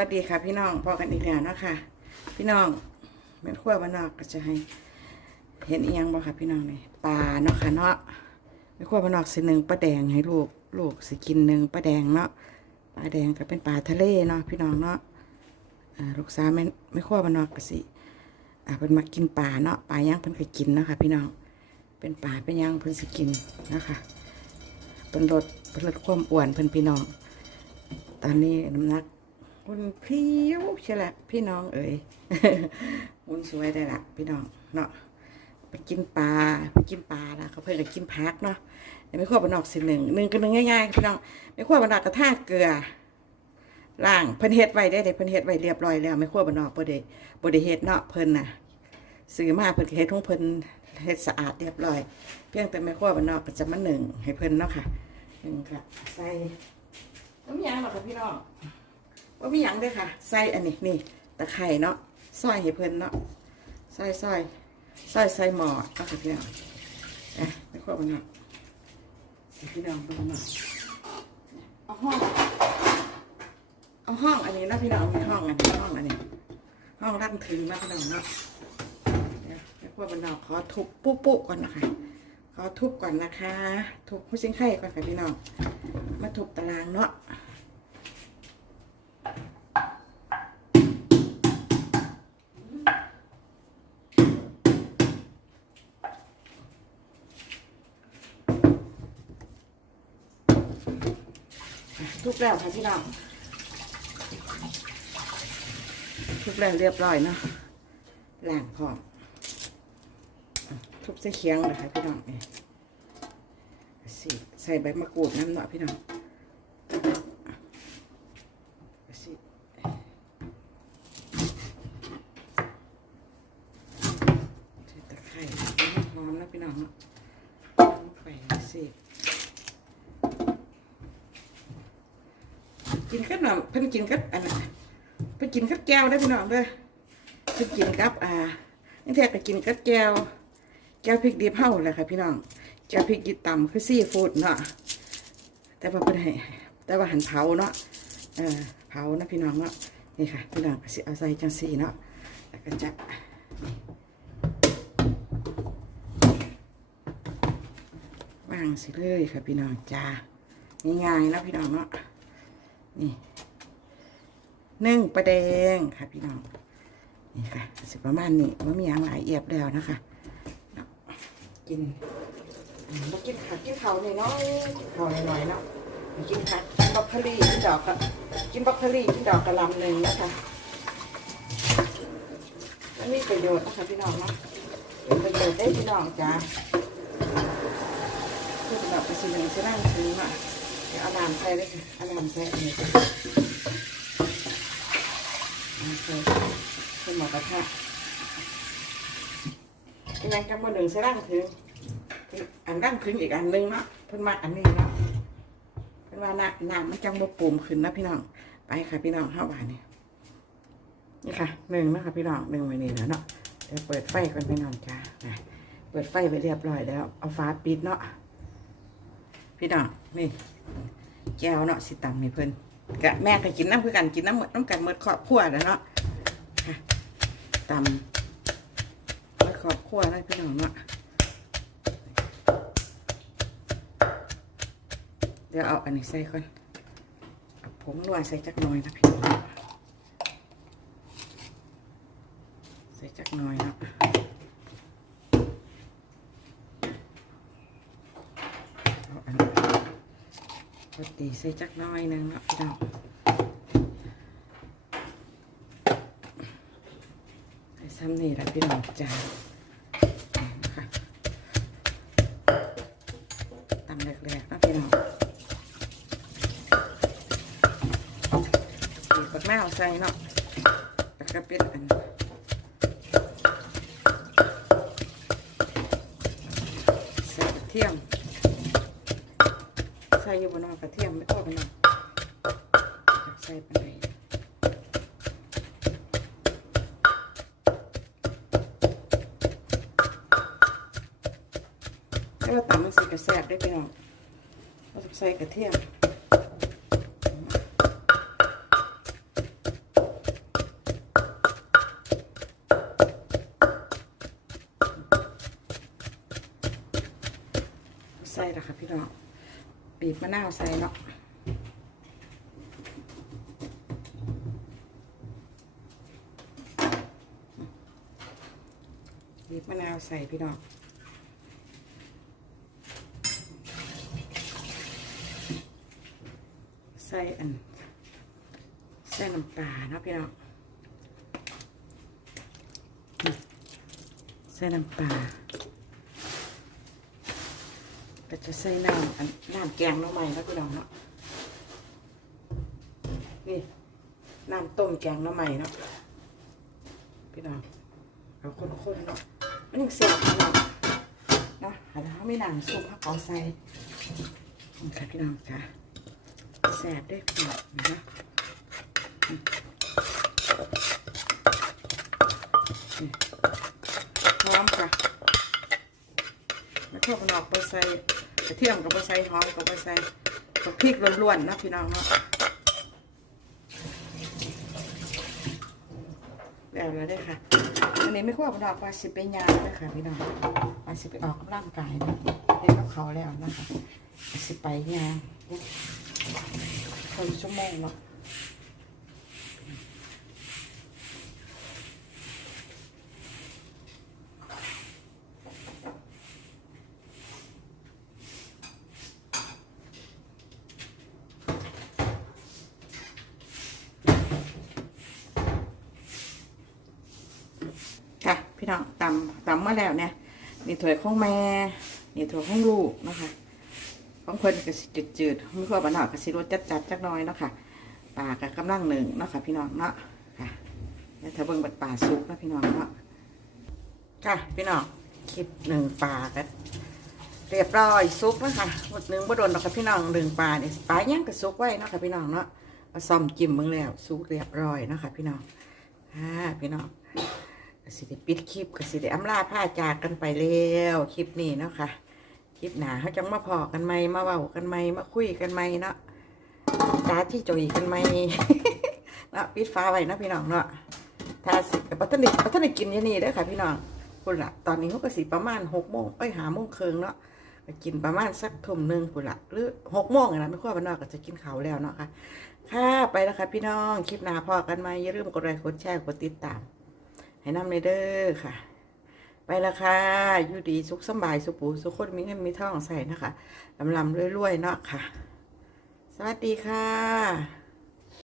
สวัสดีค่ะพี่น้องพอกันอีกแล้วเนาะคะพี่น้องแม่นขั้วบ้านนอกก็จะให้ เห็นเอียงบ่ค่ะพี่น้องนี่ปลาเนาะค่ะเนาะแม่ขั้วบ้านนอกสิหนึ่งปลาแดงให้ลูกลูกสิกินหนึ่งปลาแดงเนาะปลาแดงก็เป็นปลาทะเลเนาะพี่น้องเนาะลูกสาวแม่นแม่ขั้วบ้านนอกก็สิอ่าเพิ่นมากินปลาเนาะปลาย่างเพิ่นก็กินเนาะค่ะพี่น้องเป็นปลาเป็นย่างเพิ่นสิกินนะคะเพิ่นลดเพิ่นลดความอ้วนเพิ่นพี่น้อง ตอนนี้น้ำหนัก คุณพี่วใช่แหละพี่น้องเอ๋ยคุณสวยได้ละพี่น้องเนาะไปกินปลาไปกินปลาแล้วเขาเพิ่งจะกินพักเนาะแต่ไม่วบนออกสิหนึ่งหนึ่งก็หนึ่งง่ายๆพี่น้องไม่ควบนอกกระทาเกลือล่างเพิ่นเฮ็ดไว้ได้เด้เพิ่นเฮ็ดไว้เรียบร้อยแล้วไม่ควบนออกบ่ได้บ่ได้เฮ็ดเนาะเพิ่นน่ะซื้อมาเพิ่นก็เฮ็ดของเพิ่นเฮ็ดสะอาดเรียบร้อย เพียงแต่ไม่ควบนอกก็จะมาหนึ่งให้เพิ่นเนาะค่ะหนึ่งค่ะใส่น้ำยาหรอกค่ะพี่น้อง ว่ามีหยังเด้วยค่ะ ใส่อันนี้นี่ตะไคร่เนาะซอยให้เพิ่นเนาะซอยซอยซอยใส่หม้อเอาค่ะพี่น้องอะไม่ควรมันเนาะพี่น้องดูหน่อยเอาห้องเอาห้องอันนี้นะพี่น้องมีห้องอันนี้ห้องอันนี้ ห้องรั่นถึงนะพี่น้องเนาะเดี๋ยวไม่ควรมันเนาะขอทุบปุ๊ปุ๊ก่อนนะคะขอทุบก่อนนะคะ ทุบหัวซิงไข่ก่อนค่ะพี่น้องมาทุบตารางเนาะ ทุกแล้วค่ะพี่น้องทุกแล้วเรียบร้อยเนาะล้างพร้อมทุบใส่เคียงเลยค่ะพี่น้องนี่ใส่ใบมะกรูดน้ำหน่อยพี่น้องอะสิใส่ตะไคร้หอมนะพี่น้องเนาะลงไปสิ กินกับหน่อเพิ่นกินกับอันน่ะเพิ่นกินกับแก้วได้พี่น้องเด้อเพิ่นกินกับอ่านี่แท้ก็กินกับแก้ว แก้วพริกดิบเฮาแหละค่ะพี่น้องแก้วพริกดิบต่ำคือซีฟู้ดเนาะแต่ว่าเพิ่นให้แต่ว่าหันเผาเนาะเออเผานะพี่น้องเนาะนี่ค่ะพี่น้องก็สิเอาใส่จังซี่เนาะแล้วก็จะวางสิเลยค่ะพี่น้องจ้าง่ายๆนะพี่น้องเนาะ นี่นึ่งปลาแดงค่ะพี่น้อง นี่ค่ะสิประมาณนี้ว่ามีอย่างหลายเอียบแล้วนะคะ กินมากินผักกินเขาหน่อยน้อยเขาหน่อยๆเนาะกินผักกินบักพลีกินดอกกะกินบักพลีกินดอกกระลำหนึ่งนะคะอันนี้ประโยชน์นะคะพี่น้องนะเป็นประโยชน์ได้พี่น้องจ้าเพื่อแบบไปซื้อหนึ่งซื้อนั่งซื้อมา เดี๋ยวเอาน้ำใส่เลยค่ะเอาน้ำใส่อันนี้ค่ะน้ำใส่เป็นหมอกระทะอันนั้นกำมือหนึ่งใส่ร่างถึงอันร่างถึงอีกอันหนึงเนาะเพิ่นมาอันนี้เนาะเพิ่นว่าน้ำน้ำมันจังบ่ปุ่มขึ้นนะพี่น้องไปค่ะพี่น้องเข้าบานนี่นี่ค่ะหนึ่งนะคะพี่น้องหนึ่งไว้นี่แล้วเนาะเดี๋ยวเปิดไฟก่อนพี่น้องจ้านะเปิดไฟไปเรียบร้อยแล้ว เอาฟ้าปิดเนาะพี่น้องนี่ แก้วเนาะสิตำให้เพิ่นกะแม่ก็กินน้ำคือกันกินน้ำเหมดน้ำกันหมดครอบครัวแล้วเนาะค่ะตำหมดครอบครัวแล้พี่น้องเนาะเดี๋ยวเอาอันนี้ใส่ก่อนเอาผงนัวใส่จักหน่อยนะพี่น้องใส่จักหน่อยเนาะเอาอันนี้ ก็ ตีใส่จักน้อยนึงเนาะพี่น้องใส่ซ้ำนี่ละพี่น้องจ้านะคะตำแรกๆนะพี่น้องตีปักแมวใส่เนาะแล้วก็เป็นอันใส่กระเทียม ใส่อยู่บนนอกระเทียมไม่พอกันหน่อยใส่ไปไหนให้เราตำมันสีกระแสบได้ไปเน้องเราจะใส่กระเทียมใส่ละค่ะพี่น้อง บีบมะนาวใส่เนาะบีบมะนาวใส่พี่น้องใส่อันใส่น้ำปลาเนาะพี่น้องใส่น้ำปลา ก็จะใส่น้ำอันน้ำแกงหน้ำใหม่แล้วพี่น้องเนาะนี่น้ำต้มแกงหน้ำใหม่เนาะพี่น้องเอาคนๆเนาะมันยังเสียบพี่น้องเนาะหาแล้วไม่น้ำซุปเขาเอาใส่ค่ะพี่น้องค่ะแสบด้วยพี่น้องนะคะพร้อมค่ะแล้วก็มันออกไปใส่ กระเทียมกับไปใส่หอมกับไปใส่กับพริกล้วนๆนะพี่น้องเนาะแล้วเลยได้ค่ะอันนี้ไม่ควรมันออกว่าสิเป็นยาเลยค่ะพี่น้องว่าสิไปออกกำลังกายนะเล่นกับเขาแล้วนะคะสิไปยาคนชั่วโมงเนาะค่ะ พี่ น้องตำตำมาแล้วเนี่ยนี่ถั่วของแม่นี่ถั่วของลูกนะคะของเพิ่นก็สิจืดๆไม่ควรบานนอกก็สิรสจัดๆจักน่อยเนาะค่ะปลาก็กำลังหนึ่งเนาะค่ะพี่น้องเนาะค่ะแล้วถ้าเบิ่งบัดปลาสุกนะพี่น้องเนาะค่ะพี่น้องคลิปหนึ่งปลากันเรียบร้อยซุกแล้วค่ะหมดหนึ่งบ่โดนหรอกค่ะพี่น้องหนึ่งปลาเนี่ยปลายังก็ซุกไว้เนาะค่ะพี่น้องเนาะเอาซ่อมจิ้มมึงแล้วซุกเรียบร้อยนะคะพี่น้องค่ะพี่น้อง ก็สิได้ปิดคลิปก็สิได้อำลาผ้าจากกันไปแล้วคลิปนี้เนาะค่ะคลิปหนาเขาจังมาพอกันไหมมาเว้ากันไหมมาคุยกันไหมเนาะจ้าที่จอยกันไหมเนาะปิดฟ้าไว้นะพี่น้องเนาะถ้าสิปัตตานีปัตตานีกินยางนี่เด้อค่ะ พี่น้องคุณละตอนนี้เขาก็สิประมาณหกโมงเอ้ยหาโมงครึ่งเนาะกินประมาณสักทุ่มหนึ่งคุณละหรือหกโมงนะไม่ค่อยบ้านนอกก็จะกินข้าวแล้วเนาะค่ะค่ะไปแล้วค่ะพี่น้องคลิปหน้าพอกันไหมอย่าลืมกดไลค์กดแชร์กดติดตาม ให้นำในเด้อค่ะ ไปละค่ะอยู่ดีสุขสบายสุขปูสุขคนมีเงินมีทองใส่นะคะลำลำรวยๆเนาะค่ะ สวัสดีค่ะ